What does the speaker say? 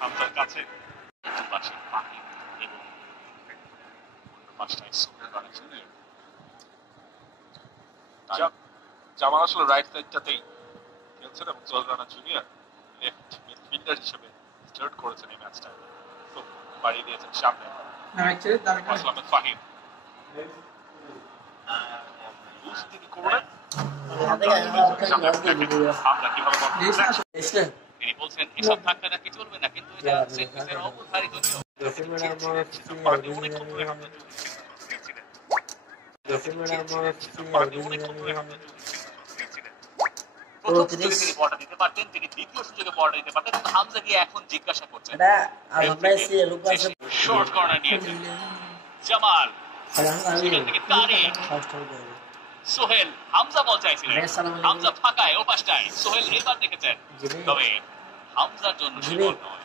হামজার কাছে পাশে ফাহিম এবং পাশটায় জামাল আসলে রাইট সাইডটাতেই খেলছেন এবং Sohel Rana junior left midfielder হিসেবে স্টার্ট করেছেন এই ম্যাচটা। তো বাড়িয়ে দিয়েছেন সামনে আসলামের ফাহিম তিনি করলেন আমরা কিভাবে তিনি বলছেন এসব ধাক্কা ধাক্কি চলবে না, কিন্তু এটা সেট পিসের অবধারিত নিয়ম। প্রথম সুযোগে তিনি বলটা দিতে পারতেন, তিনি দ্বিতীয় সুযোগে বলটা দিতে পারতেন, কিন্তু হামজা গিয়ে এখন জিজ্ঞাসা করছেন। শর্ট কর্নার নিয়েছেন জামাল, সেখান থেকে তারিক, সোহেল, হামজা বল চাইছিলেন, হামজা ফাঁকায় ও পাশটায়, সোহেল এবার দেখেছেন, তবে হামজার জন্য সে বল নয়।